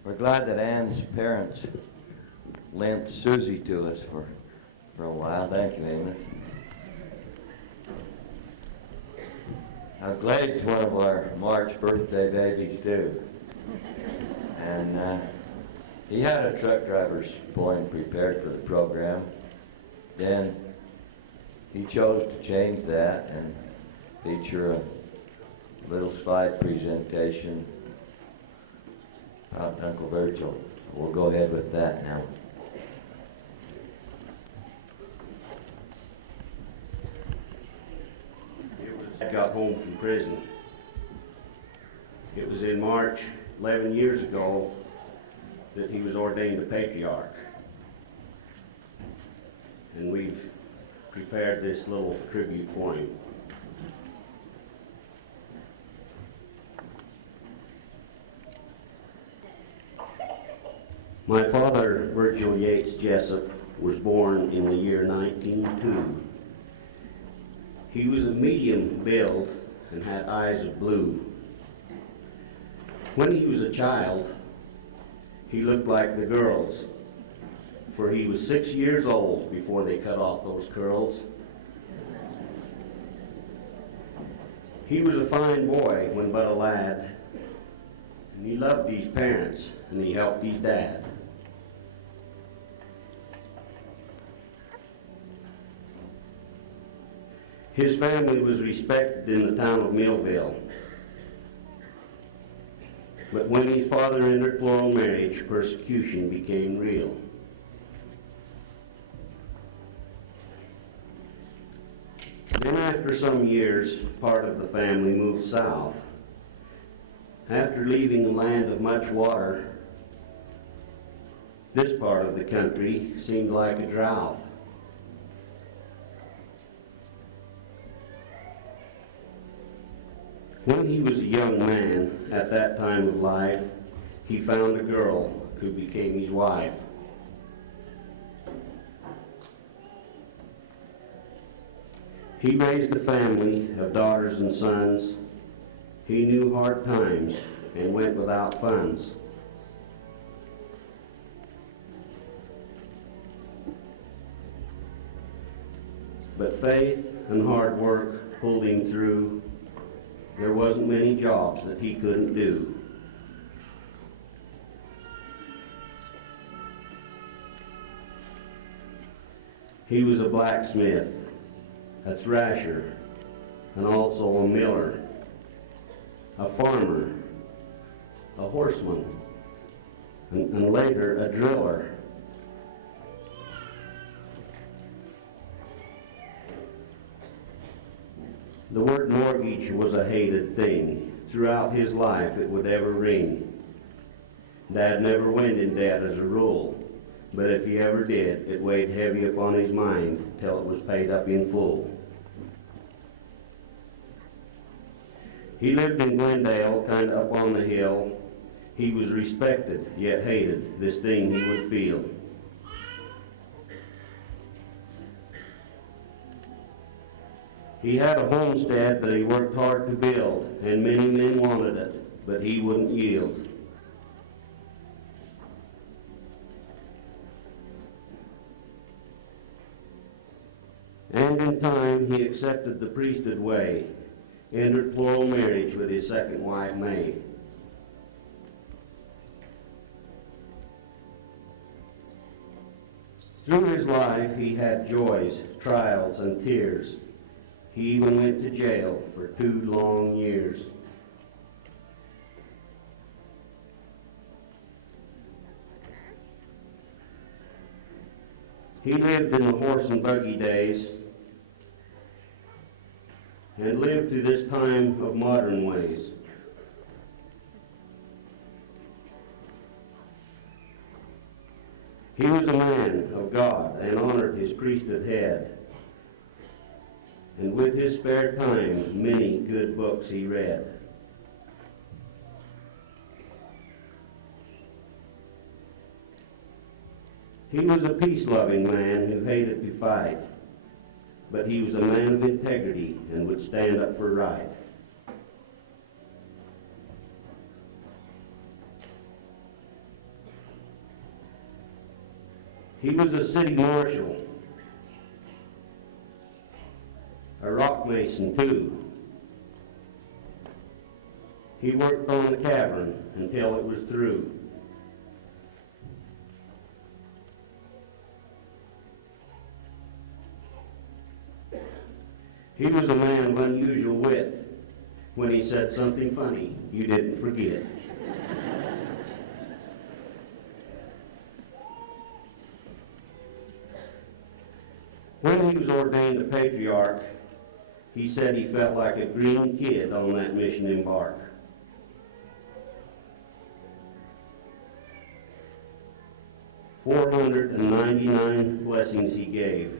We're glad that Ann's parents lent Susie to us for a while. Thank you, Amos. Glade's one of our March birthday babies too. And he had a truck driver's poem prepared for the program. Then he chose to change that and feature a little slide presentation about Uncle Virgil. We'll go ahead with that now. I got home from prison. It was in March, 11 years ago, that he was ordained a patriarch. And we've prepared this little tribute for him. My father, Virgil Yates Jessup, was born in the year 1902. He was of medium build and had eyes of blue. When he was a child, he looked like the girls, for he was 6 years old before they cut off those curls. He was a fine boy when but a lad, and he loved his parents, and he helped his dad. His family was respected in the town of Millville. But when his father entered plural marriage, persecution became real. Then after some years, part of the family moved south. After leaving the land of much water, this part of the country seemed like a drought. When he was a young man, at that time of life, he found a girl who became his wife. He raised a family of daughters and sons. He knew hard times and went without funds. But faith and hard work pulled him through. There wasn't many jobs that he couldn't do. He was a blacksmith, a thrasher, and also a miller, a farmer, a horseman, and later a driller. The word mortgage was a hated thing. Throughout his life it would ever ring. Dad never went in debt as a rule, but if he ever did, it weighed heavy upon his mind till it was paid up in full. He lived in Glendale, kind of up on the hill. He was respected, yet hated, this thing he would feel. He had a homestead that he worked hard to build, and many men wanted it, but he wouldn't yield. And in time, he accepted the priesthood way, entered plural marriage with his second wife, May. Through his life, he had joys, trials, and tears. He even went to jail for 2 long years. He lived in the horse and buggy days and lived through this time of modern ways. He was a man of God and honored his priesthood head. And with his spare time, many good books he read. He was a peace-loving man who hated to fight, but he was a man of integrity and would stand up for right. He was a city marshal, a rock mason too, He worked on the cavern until it was through. He was a man of unusual wit. When he said something funny, you didn't forget. When he was ordained a patriarch, he said he felt like a green kid on that mission embark. "499 blessings he gave.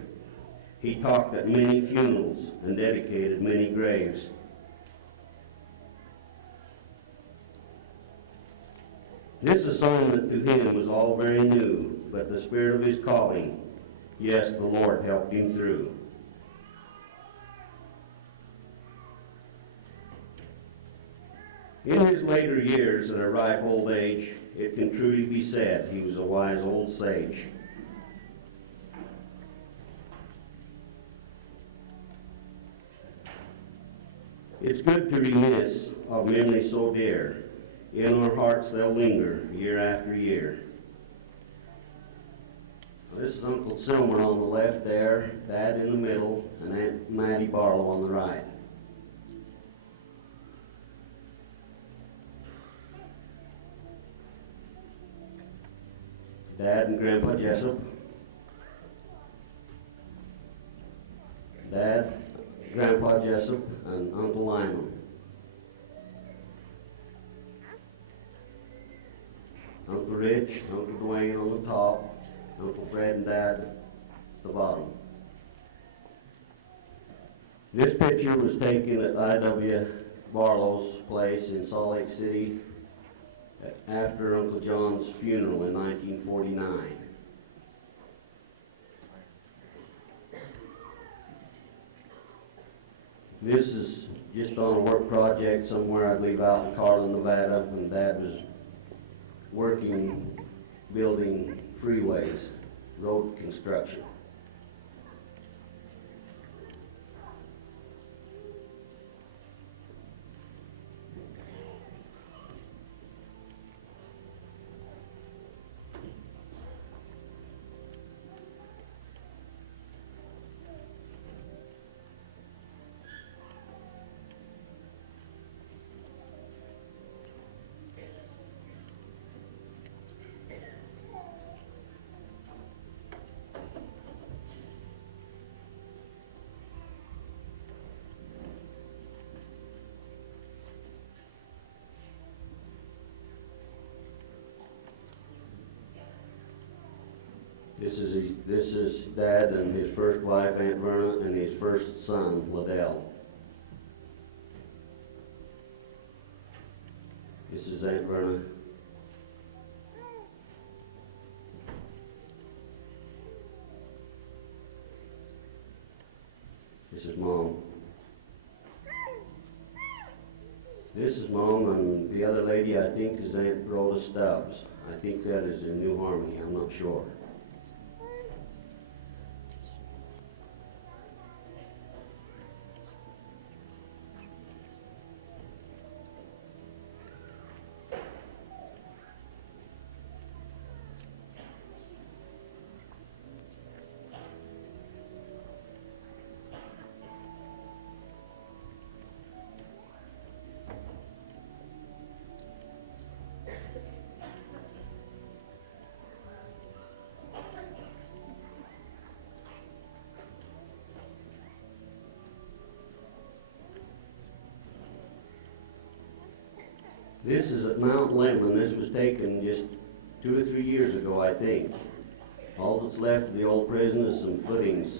He talked at many funerals and dedicated many graves. This assignment to him was all very new, but the spirit of his calling, yes, the Lord helped him through. In his later years, at a ripe old age, it can truly be said he was a wise old sage. It's good to reminisce of memories so dear. In our hearts they'll linger year after year. This is Uncle Silmer on the left there, Dad in the middle, and Aunt Mattie Barlow on the right. Dad and Grandpa Jessup. Dad, Grandpa Jessup, and Uncle Lyman. Uncle Rich, Uncle Dwayne on the top, Uncle Fred and Dad at the bottom. This picture was taken at I.W. Barlow's place in Salt Lake City after Uncle John's funeral in 1949. This is just on a work project somewhere, I believe, out in Carlin, Nevada, when Dad was working, building freeways, road construction. This is Dad and his first wife, Aunt Verna, and his first son, Liddell. This is Aunt Verna. This is Mom. This is Mom, and the other lady I think is Aunt Rhoda Stubbs. I think that is in New Harmony, I'm not sure. This is at Mount Lemmon. This was taken just 2 or 3 years ago, I think. All that's left of the old prison is some footings.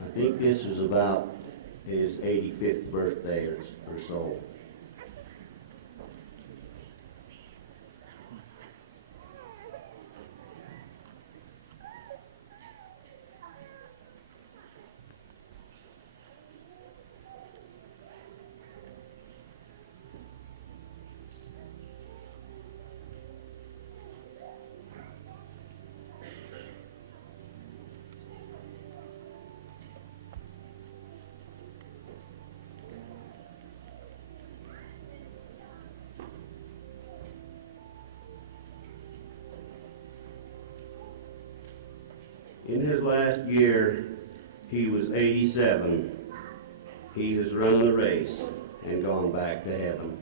I think this was about his 85th birthday or so. In his last year, he was 87. He has run the race and gone back to heaven.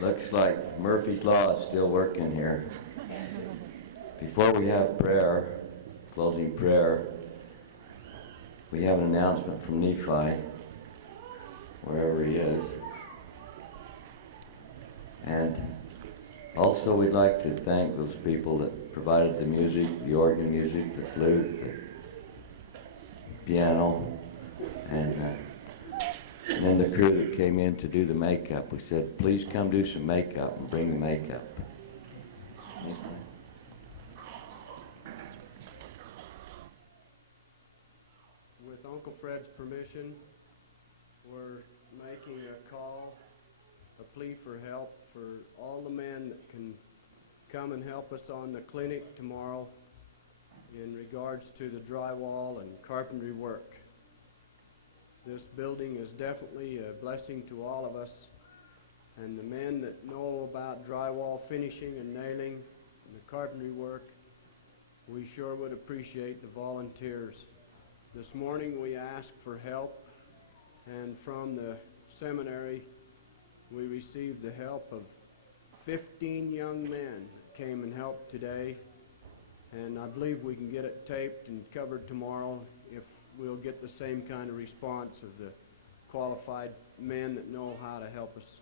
Looks like Murphy's Law is still working here. Before we have prayer, closing prayer, we have an announcement from Nephi, wherever he is. And also we'd like to thank those people that provided the music, the organ music, the flute, the piano, and then the crew that came in to do the makeup. We said, please come do some makeup and bring the makeup. With Uncle Fred's permission, we're making a call, a plea for help for all the men that can come and help us on the clinic tomorrow in regards to the drywall and carpentry work. This building is definitely a blessing to all of us, And the men that know about drywall finishing and nailing and the carpentry work, we sure would appreciate the volunteers. This morning we asked for help, and from the seminary we received the help of 15 young men that came and helped today, and I believe we can get it taped and covered tomorrow if we'll get the same kind of response of the qualified men that know how to help us.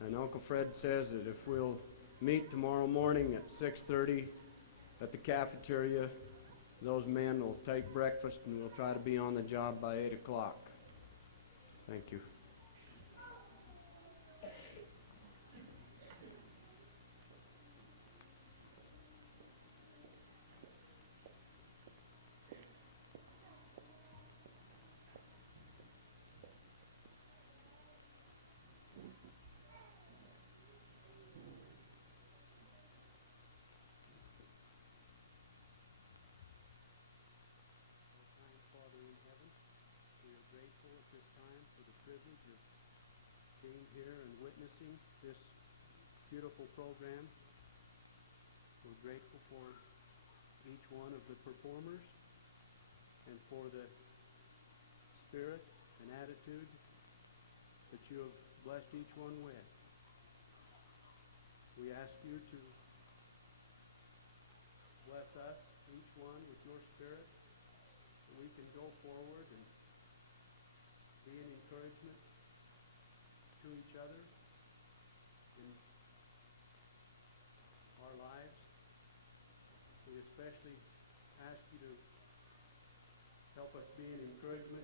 And Uncle Fred says that if we'll meet tomorrow morning at 6:30 at the cafeteria, those men will take breakfast and we'll try to be on the job by 8 o'clock. Thank you. Being here and witnessing this beautiful program. We're grateful for each one of the performers and for the spirit and attitude that you have blessed each one with. We ask you to bless us, each one, with your spirit, so we can go forward and be an encouragement to each other in our lives. We especially ask you to help us be an encouragement